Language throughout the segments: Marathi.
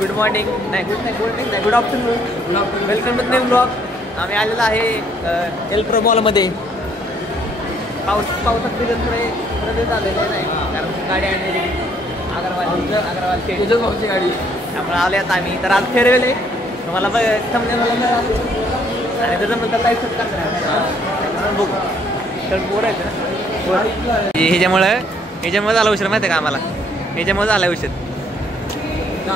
गुड मॉर्निंग नाही good afternoon welcome to new blog. आम्ही आलेलो आहे एल्ट्रो मॉलमध्ये. पावसात फिरतमुळे झालेलं नाही कारण गाडी आणलेली अग्रवालची गाडी त्यामुळे आले आता आम्ही. तर आज फेरवेल आहे तुम्हाला आणि त्याचं म्हणतात लाईफ बघू तर बोर आहे ना ह्याच्यामुळे झाला उशीर माहिती आहे का आम्हाला. ह्याच्यामुळे झाला उशीर.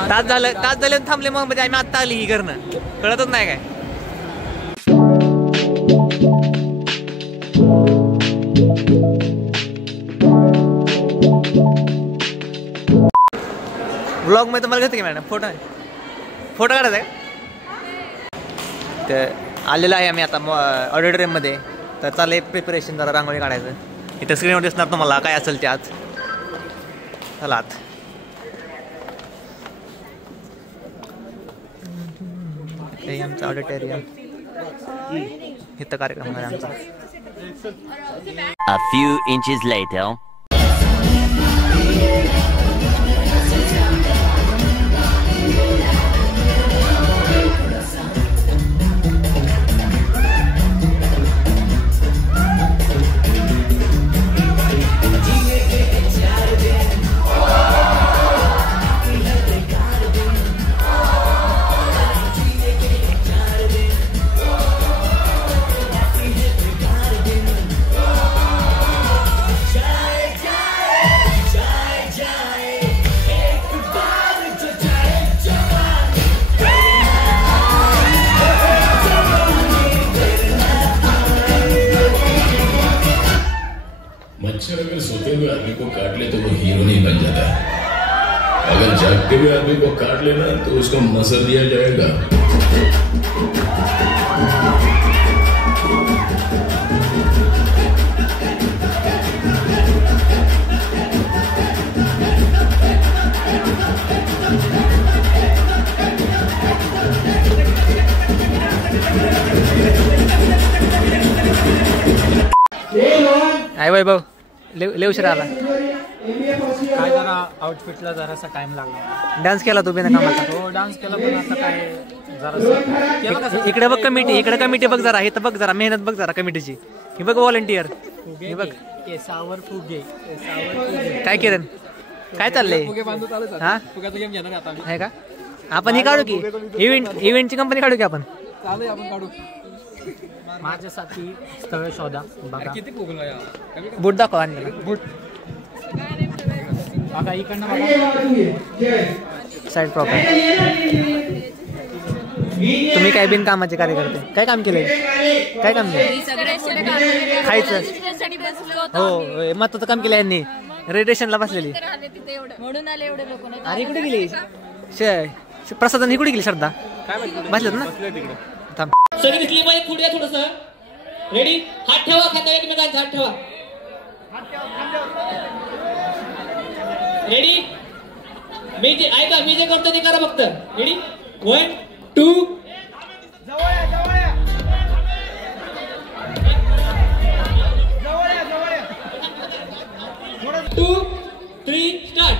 तास झाले थांबले मग म्हणजे आम्ही आत्ता आली ही करणं कळतच नाही काय. ब्लॉग मध्ये तुम्हाला घेते की मॅडम फोटो काढायचा आहे. तर आलेलं आहे आम्ही आता ऑडिटोरियम मध्ये. तर चाललंय प्रिपरेशन जरा रांगोळी काढायचं. इथं स्क्रीनवर दिसणार तुम्हाला काय असेल ते आज. चला आत. हे आमचं ऑडिटोरियम इथं कार्यक्रम आहे आमचा. A few inches later. मच्छर अगर सोते हुए आदमी को काट ले तो वो हीरो नहीं बन जाता. अगर जागते हुए आदमी को काट लेना तो उसको मसर दिया जाएगा. आहे वैभव लय उशीर आला. काय जरा आउटफिटला जरासा टाइम लागला. डान्स केला तू बिना कामाचा. हो डान्स केला पण आता काय जरा इकडे बघ कमिटी. इकडे कमिटी बघ जरा. इथं बघ जरा मेहनत बघ जरा कमिटीची. ही बघ व्हॉलंटियर. हे बघ केसावर फुगे. काय किरण काय चाललंय हा आहे का. आपण ही काढू की इव्हेंटची कंपनी काढू की आपण. आपण काढू. माझ्यासाठी स्थळ शोधा. बघा बूट दाखवा आणलेला. बूट बघा इकडनं साईड प्रॉपर. तुम्ही काय बिन कामाचे कार्यकर्ते. काय काम केलंय. काय काम केलं. खायचं हो महत्वाचं काम केलं यांनी. रेडिएशनला बसलेली. अरे कुठे गेली प्रसाद कुठे गेली. श्रद्धा बसलेत ना. थांब सगळी दिसली पाहिजे. पुढे थोडस रेडी. हात ठेवा खांद्यावर एकमेकांचा. हात ठेवा. रेडी. मी जे करतो ते करा फक्त. Ready 1 2 2 3 start.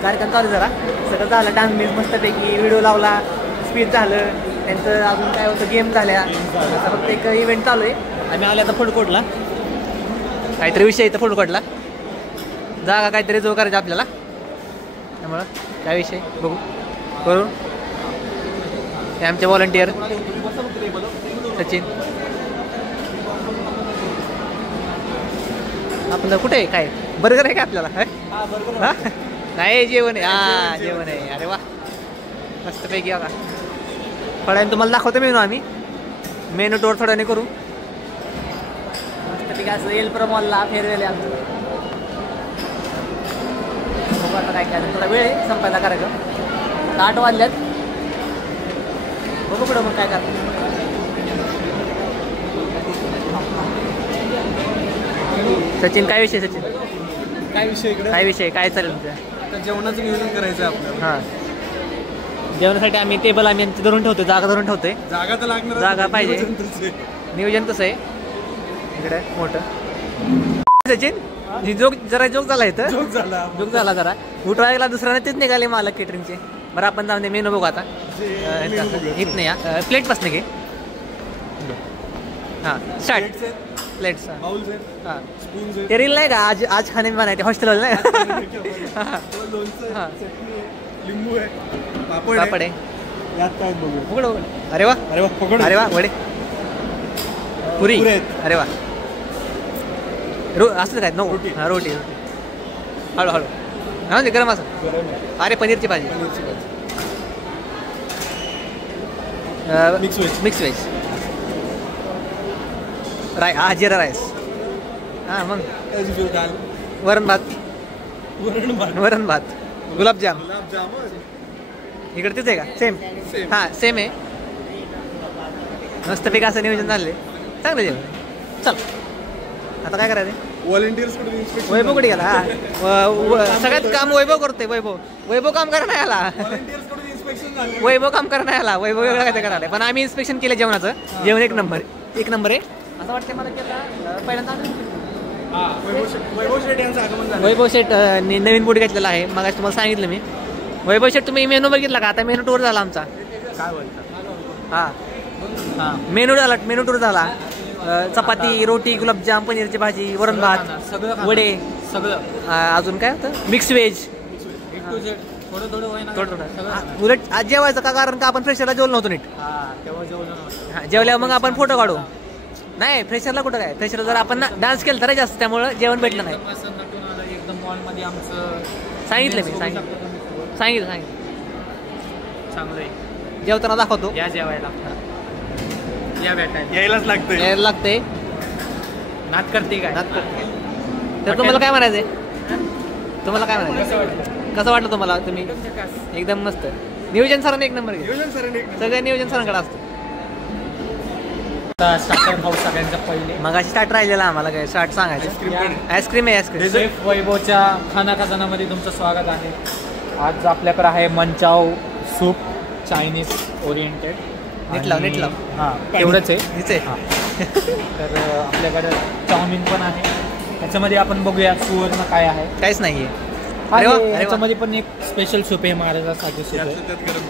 कार्यक्रम चालू जरा सगळं झालं. डान्स बीस मस्तपैकी व्हिडिओ लावला, स्पीच झालं त्यांचं. अजून काय होतं, गेम झाल्या. आता फक्त एक इव्हेंट चालू आहे. आम्ही आलो आता फूड कोर्टला, काहीतरी विषय इथं फूड कोर्टला जागा काहीतरी जो करायचं आपल्याला, त्यामुळं काय विषय बघू करू. हे आमचे व्हॉलंटियर सचिन. आपलं कुठे आहे, काय बर्गर आहे का आपल्याला? हा नाही, जेवण आहे. हा जेवण आहे. अरे वा मस्तपैकी. बघा थोड्याने तुम्हाला दाखवतो मेनू. आम्ही मेनू टूर थोड्याने करू मस्तपैकी. असं एलप्रो मॉलला फेरवेल आहे आमचं. बघू आता काय काय, थोडा वेळ आहे संपायला करायचं. 8 वाजल्यात. बघू पुढं मग काय करतो. सचिन काय विषय? सचिन काय विषय इकडे? काय विषय काय चालेल तुमचं? आता जेवणाचं नियोजन करायचं आहे आपल्याला. हां जेवणासाठी आम्ही टेबल आम्ही धरून ठेवतोय, जागा धरून ठेवतोय. जागा तर लागणार, जागा पाहिजे. नियोजन तसं आहे इकडे मोठं. सचिन जोक जोक झाला इथं. जोक झाला जरा. उठवायला दुसऱ्याने तेच निघाले मालक केटरिंगचे. बरं आपण जाऊन दे मेनू बघू आता. इथं नाही या प्लेटपासून घे. हां स्टार्ट. प्लेट्स हां ते रील नाही का आज आज खाणे बनायचे हॉस्टेलवाले नाही. लिंबू आहे, पापड आहे. उघड उघड. अरे वा अरे वा, पकड. अरे वा वडे पुरी. अरे वा असं काय? नो हां रोटी. हळूहळू हां ते गरम असं. अरे पनीरची भाजी. Mix veg. जिरा राईस. हां मग वरण भात गुलाबजाम. इकडे तेच आहे का? सेम. हां सेम आहे. मस्तपैकी असं नियोजन झाले. चांगलं जेवण. चल आता काय करायचं? व्हॉलंटियर्स वैभव कुठे गेला? सगळ्यात काम वैभव करतोय. वैभव काम करा नाही आला. वैभव काम करा नाही आला. वैभव वेगळं काय करायला. पण आम्ही इन्स्पेक्शन केलं जेवणाचं. जेवण एक नंबर आहे असं वाटतं मला की आता पहिल्यांदा वैभव शेठ नवीन बोट घेतलेला आहे. मग तुम्हाला सांगितलं मी. वैभव शेठ तुम्ही मेनू बघितला का? आता मेनू टूर झाला आमचा. काय बोलता? हां मेनू टूर झाला. चपाती, रोटी, गुलाबजाम, पनीरची भाजी, वरण भात, वडे सगळं. अजून काय होतं? Mix veg. थोडं उलट आज जेवायचं का? कारण का आपण फ्रेशरला जेवलो नव्हतो नीट. जेवल्यावर मग आपण फोटो काढू. नाही फ्रेशरला कुठं काय? फ्रेशर जर आपण डान्स केला तर जास्त, त्यामुळं जेवण भेटलं नाही. एकदम मॉलमध्ये आमचं सांगितलं मी. सांगितलं चांगलं आहे. जेवताना दाखवतो. या जेवायला या भेटायला यायलाच लागते. नाद करते काय? तर तुम्हाला काय म्हणायचंय? कसं वाटलं तुम्हाला? तुम्ही एकदम मस्त. नियोजन सरांनी एक नंबर. सगळं नियोजन सरांकडे असतं. स्टार्टर खाऊ सगळ्यांचा पहिले. मगाशी स्टार्ट राहिलेला आम्हाला काय स्टार्ट सांगायचं. आईस्क्रीम आहे. शेफ वैभवच्या खाना खजानामध्ये तुमचं स्वागत आहे. आज आपल्याकडे आहे मंचाव सूप, चायनीज ओरिएंटेड. नीट लाव. हां एवढंच आहे. तर आपल्याकडे चाऊमिन पण आहे. त्याच्यामध्ये आपण बघूया सुवर्ण काय आहे. काहीच नाहीये. त्याच्यामध्ये पण एक स्पेशल सूप आहे महाराजांसाठी सूप आहे.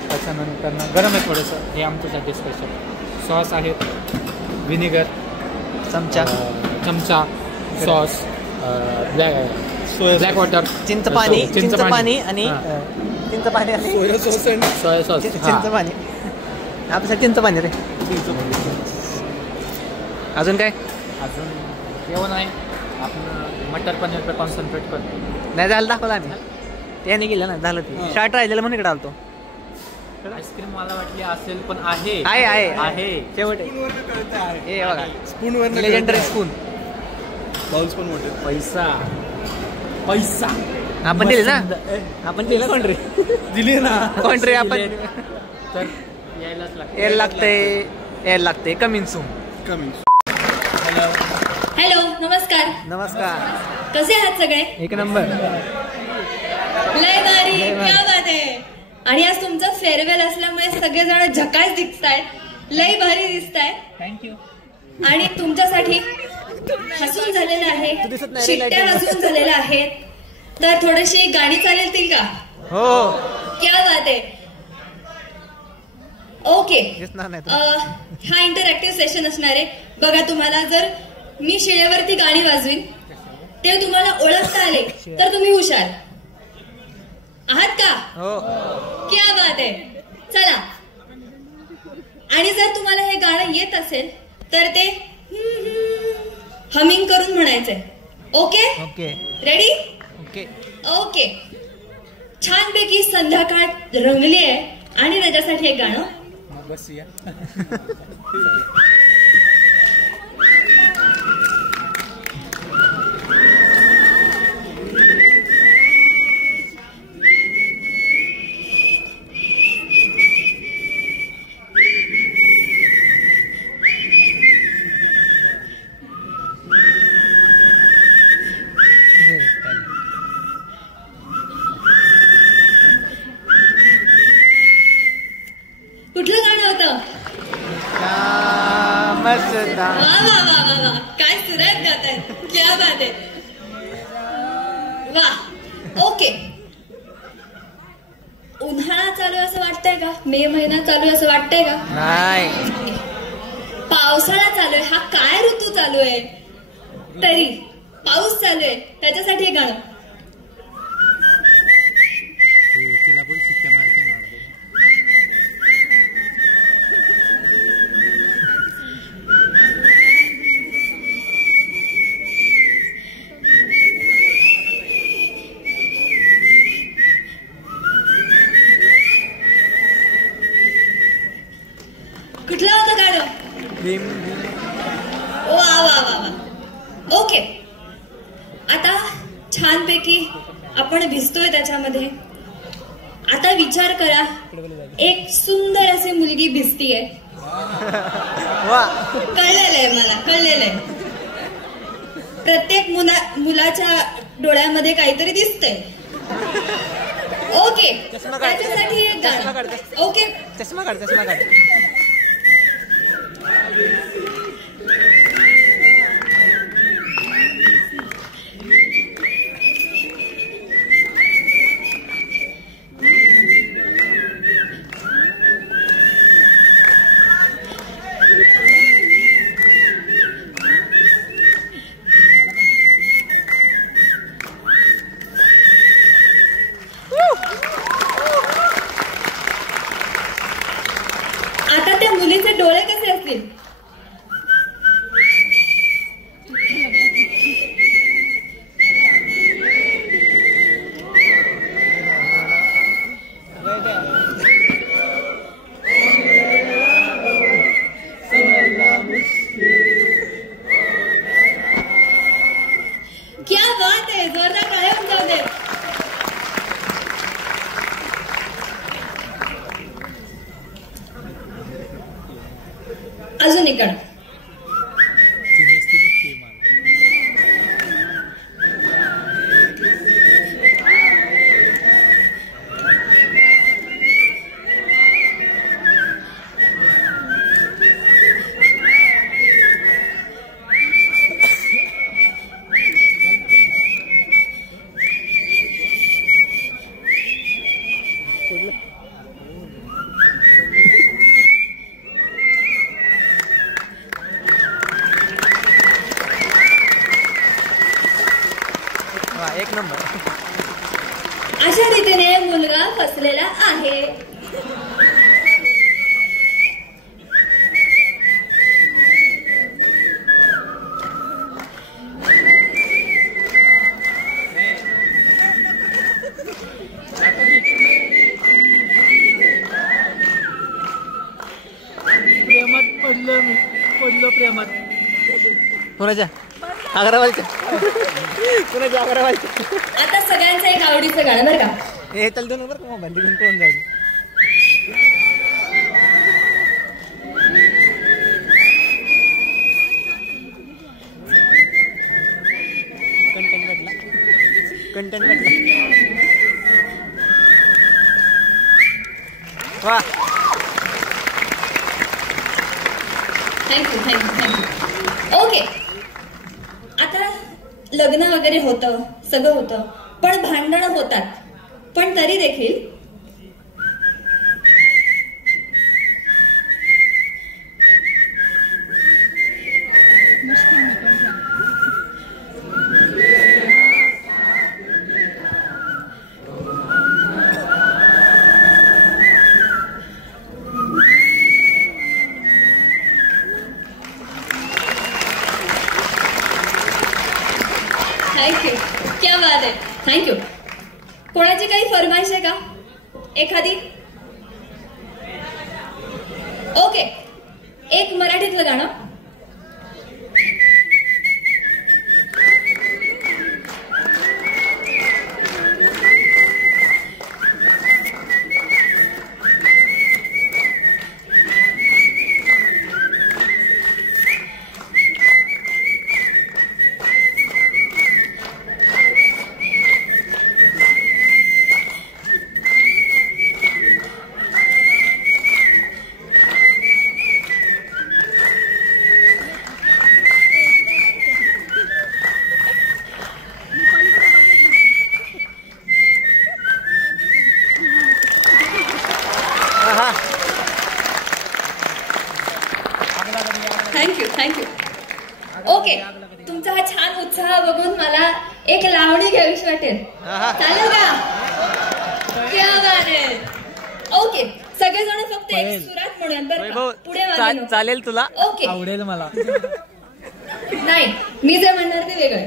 त्याच्यानंतर गरम आहे थोडंसं. हे आमच्यासाठी स्पेशल सॉस आहेत. विनेगर चमचा सॉस, ब्लॅक वॉटर, चिंच पाणी आणि सोया सॉस. चिंचपाणी आपल्यासाठी चिंचपाणी रे. अजून काय? अजून जेवण आहे आपलं मटर पनीर कॉन्सन्ट्रेट करतो. नाही झालं दाखवलं आम्ही. त्याने गेलं ना झालं. ते स्टार्ट राहिलेलं म्हणून इकडे आलतो. आईस्क्रीम मला वाटली असेल पण आहे शेवट हे बघा स्पून लेजेंडरी स्पून. बाउल्स पण मोठे. पैसा आपण दिले ना. आपण दिलं कॉन्ट्री. दिली ना कॉन्ट्री आपण. तर यायला लागते. Coming soon. हॅलो नमस्कार. कसे आहात सगळे? एक नंबर. लय भारी. क्या बात आहे. आणि आज तुमचं फेअरवेल असल्यामुळे सगळेजण झकास दिसतायत. लय भारी दिसताय. थँक्यू. आणि तुमच्यासाठी हसून झालेलं आहे, तू दिसत नाही रे, शिट्ट्या lighting. वाजवून झालेल्या आहेत. तर थोडीशी गाणी चालेल का? हो क्या बात आहे. ओके, दिसणार नाही हा इंटरॅक्टिव्ह सेशन असणार आहे. बघा, तुम्हाला जर मी शिळेवरती गाणी वाजवीन ते तुम्हाला ओळखता आले तर तुम्ही हुशार आहात का? हो क्या बात आहे. चला, आणि जर तुम्हाला हे गाणं येत असेल तर ते हमिंग करून म्हणायचंय. Okay okay ready? Okay okay. छानपैकी संध्याकाळ रंगली आहे आणि त्याच्यासाठी एक गाणं. बसूया. कुठलं गाणं होतं? मस्त वा वा वा वा वा, काय सुरात गातायत. क्या बात आहे. वा. ओके. उन्हाळा चालू आहे असं वाटतंय का? मे महिना चालू आहे असं वाटतंय का? नाही. पावसाळा चालू आहे. हा काय ऋतू चालू आहे? तरी पाऊस चालू आहे त्याच्यासाठी हे गाणं. तिला बोल शिट्ट्या मारते मला. कुठलं होतं गाणं? वा वा वा वा. ओके, आता छानपैकी आपण भिजतोय त्याच्यामध्ये. आता विचार करा, एक सुंदर अशी मुलगी भिजतीये. वा कळलेलं आहे मला, कळलेलं आहे. प्रत्येक मुलाच्या डोळ्यामध्ये काहीतरी दिसतंय. ओके, चष्मा काढ. त्याच्यासाठी एक चष्मा काढ. गाणं. ओके, चष्मा काढ चष्मा काढ. आता त्या मुलीचे डोळे कसे असतील? क्या बात आहे. जोरदार टाळ्या होऊन जाऊ दे. अजून एक गाणं. एक नंबर. अशा रीतीने मुलगा फसलेला आहे. प्रेमात पडलो प्रेमात. कोणाच्या? अग्रवालच्या. कोणाच्या? अग्रवालच्या. आता सगळ्यांचं एक आवडीचं गाणं बरं का. हे चल दोन बरं का मोबाईल घेऊन कोण जाईल. कंटेंट भेटला. वा थँक्यू. ओके, आता लग्न वगैरे होतं, सगळं होतं, पण भांडणं होतात. पण तरी देखील थँक्यू. क्या बात आहे. थँक्यू. कोणाची काही फरमाईश आहे का एखादी? ओके, एक मराठीतलं गाणं. Thank you thank you. ओके, तुमचा हा छान उत्साह बघून मला एक लावणी घ्यावीशी वाटेल. चालेल का? क्या बात आहे. ओके, सगळेजण फक्त एक सुरात म्हणूयात बरं का? पुढे वाजू नको. चालेल तुला? ओके. आवडेल मला. नाही, मी जे म्हणणार ते वेगळं.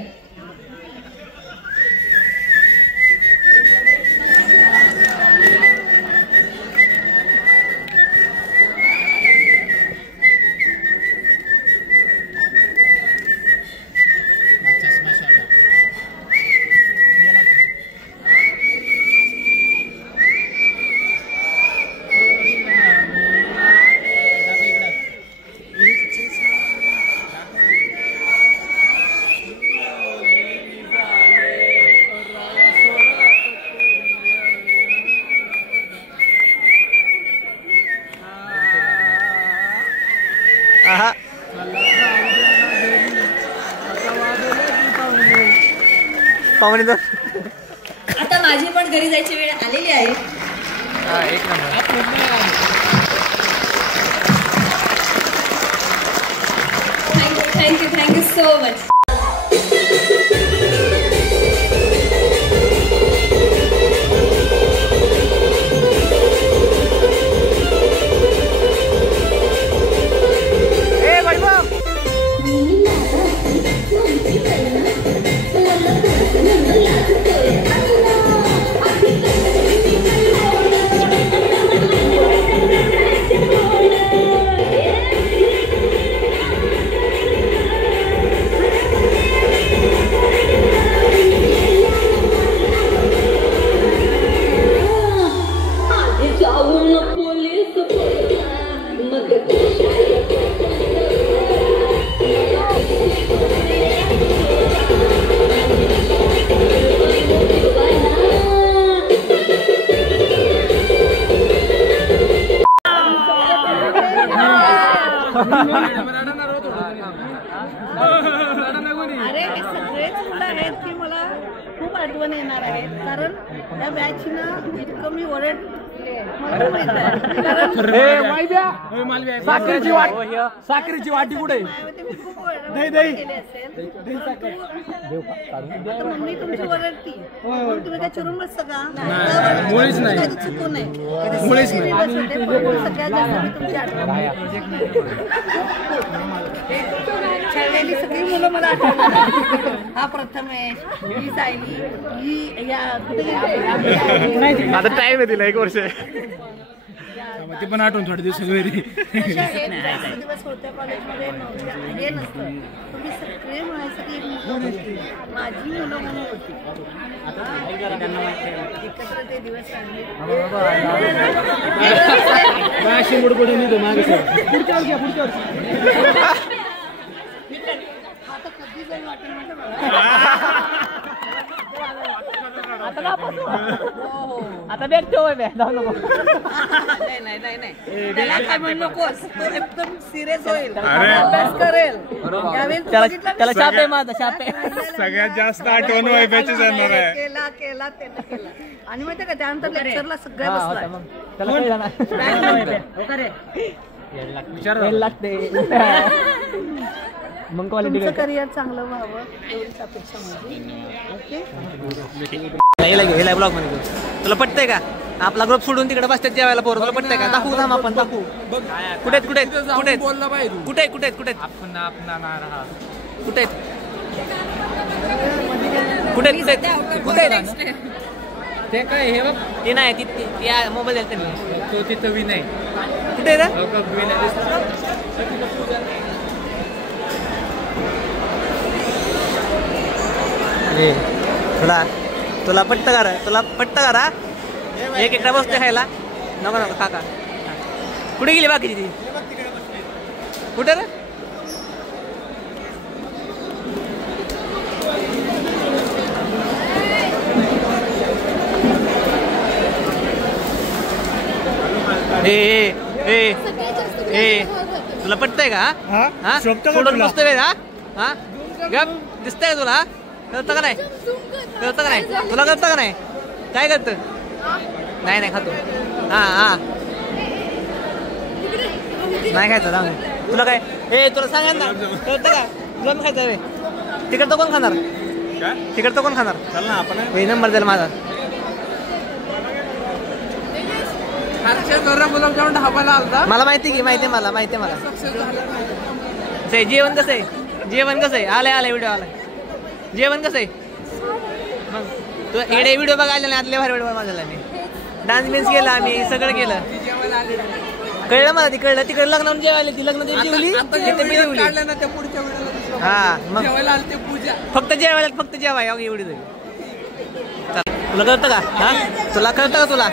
पाहुणे दोन. आता माझी पण घरी जायची वेळ आलेली आहे. एक number. Thank you thank you so much. अरे हे सगळेच मुलं आहेत की मला खूप आठवण येणार आहे, कारण त्या बॅचनं इतकं मी ओरडले. साखरेची वाटी कुठे? मम्मी तुमची ओरडती, तुम्ही काय चिरून बसता का? मुळीच नाही. चुकून नाही. मुळीच नाही. सगळ्यात जास्त मी तुमची आठवण खेळलेली सगळी मुलं मला आठवतात. हा प्रथमेश, ही सायली, ही या कुठे गेली? आता टाइम आहे तिला 1 वर्ष. ते पण आठवण थोडे दिवस घरी. दिवस होत्या कॉलेजमध्ये हे नसतं. तुम्ही सगळे म्हणायचं की माझी मुलं म्हणून होती. एकत्र ते दिवस काढले. आता कधी जाईल वाटेल आता बॅग ठेव जाऊ नको. नाही त्याला काय म्हणू नकोस, तो एकदम सिरियस होईल, अभ्यास करेल. त्याला शाप आहे माझा, शाप आहे. सगळ्यात जास्त आठवण वैभ्याची जाणार आहे. केला त्यानं केला. आणि माहिती का त्यानंतर लेक्चरला सगळ्या बसलाय. त्याला कळलं लागते मग क्वालिटी तुमचं करिअर चांगलं व्हावं एवढीच अपेक्षा माझी. ओके ब्लॉग मध्ये तुला पटतंय का? आपला ग्रुप सोडून तिकडे बसतात जेवायला पोरं, तुला पटतंय का? दाखवू थांब आपण दाखवू. कुठे कुठे कुठे कुठे कुठे कुठे आपण नारा कुठे कुठे कुठे कुठे ते काय हे बघ ते नाही ती मोबाईल द्याल त्यांनी. तो तिथं विनय कुठे रे? तुला पटतं का रे? तुला पटतं का रा? एक एकटा बसते खायला नको नको काका. कुठे गेली बाकीची ती? कुठे रे? तुला पटतंय का? सोडून बसतोय का? दिसतंय का तुला? कळतं का नाही? कळतं का नाही? तुला कळतं का नाही? काय करतं? नाही खातो. हा नाही खायचं जाऊ. तुला काय तुला सांगा ना, कळतं का? तुला पण खायचं. तिकडचं कोण खाणार? तिकडचं कोण खाणार? चल ना आपण नंबर द्याल माझा. मला माहिती की माहिती मला जेवण कसं आहे? आलाय व्हिडिओ आलाय. जेवण कसं आहे मग? तू एडे व्हिडिओ बघायला नाही, आतले भारी व्हिडिओ माझ्याला मी डान्स बिन्स केला, आम्ही सगळं केलं. कळलं मला, ती कळलं. तिकडे लग्न जेवायला, ती लग्न जेवली. हा मग फक्त जेवाय एवढी तरी. तुला कळतं का? हा तुला कळतं का? तुला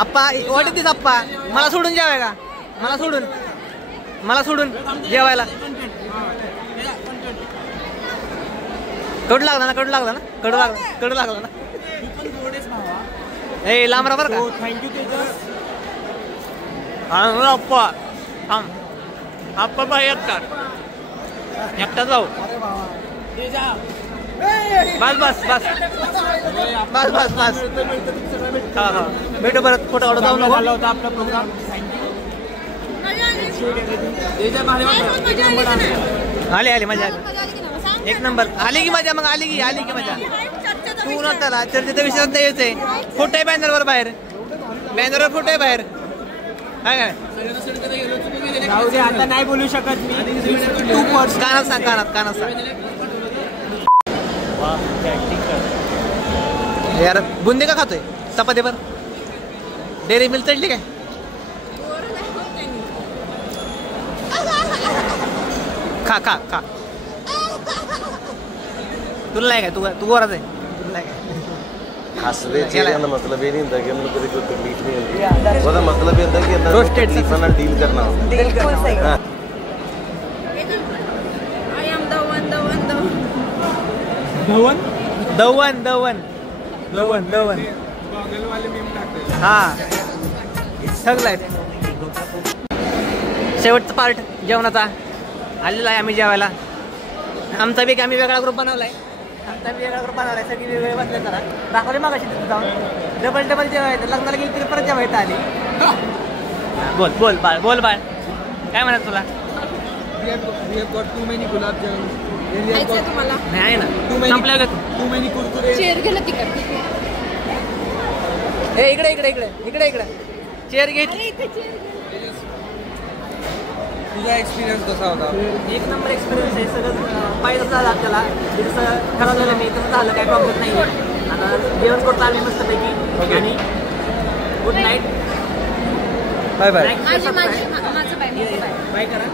आप्पा वाटत तीच आप्पा मला सोडून जेवाय का? मला सोडून जेवायला कडू लागला ना? कडू लागला ना? लांबरा बरं का? आप्पा बाई एकटा जाऊ. बस भेटू परत. फोटो काढू जाऊ नको. आपला प्रोग्राम आली मजा एक नंबर. आली की मजा. मग आली की मजा. तू ना त्याला चर्चेचा विषय द्यायचंय. फोटो आहे बॅनरवर बाहेर. फोटो आहे बाहेर. काय आता नाही बोलू शकत मी. कानात सांग. यार बुंदी का खातोय? चपाती बर डेअरी मिल्क चढली काय? खा तुला नहीं है, तू गोरा है हसदे चेहरे का मतलब ये नहीं होता कि हम लोग कोई तकलीफ नहीं होती, वो मतलब ये होता कि अंदर रोस्टेड सीफन डील करना होता। बिल्कुल सही। आई एम दवन हाँ सगळं शेवटचा पार्ट जेवणाचा आलेला आहे। आम्ही जेवायला आमचा बी आम्ही वेगळा ग्रुप बनवलाय, सगळी वेगळे बसले जरा दाखवले मागाशी जाऊन डबल जेवायचं, लग्नाला गेली तरी परत जेवायचं आली। बोल बाळ काय म्हणत तुला? नाही ना संपल्या का तू महिनी कुरकुरे इकडे चेअर घे। तुझा एक्सपिरियन्स कसा होता? एक नंबर एक्सपिरियन्स आहे, सगळं पाहिजे झालं आपल्याला जसं ठरवलेलं मी तसं झालं, काही प्रॉब्लेम नाही आहे। आता जेवण करतो आम्ही मस्तपैकी आणि good night, bye bye. Bye करा।